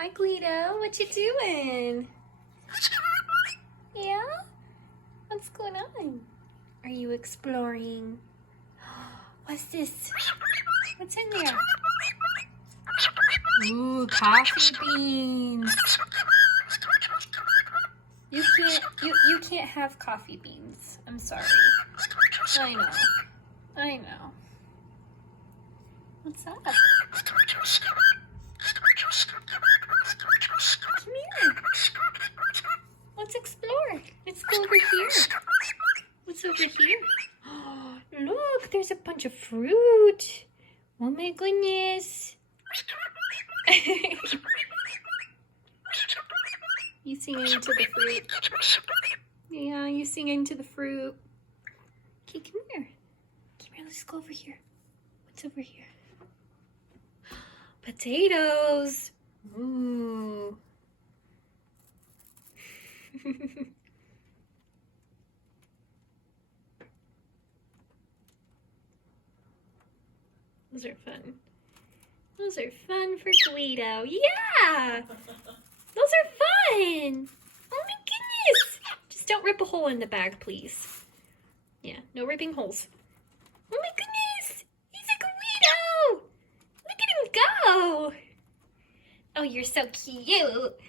Hi, Guido. What you doing? Yeah? What's going on? Are you exploring? What's this? What's in there? Ooh, coffee beans. You can't have coffee beans. I'm sorry. I know. What's up? Come here. Let's explore. Let's go over here. What's over here? Oh, look, there's a bunch of fruit. Oh my goodness. You singing to the fruit? Yeah, you singing to the fruit. Okay, come here. Come here, let's go over here. What's over here? Potatoes. Ooh. Those are fun. Those are fun for Guido. Yeah! Those are fun! Oh my goodness! Just don't rip a hole in the bag, please. Yeah, no ripping holes. Oh my goodness! He's a Guido! Look at him go! Oh, you're so cute!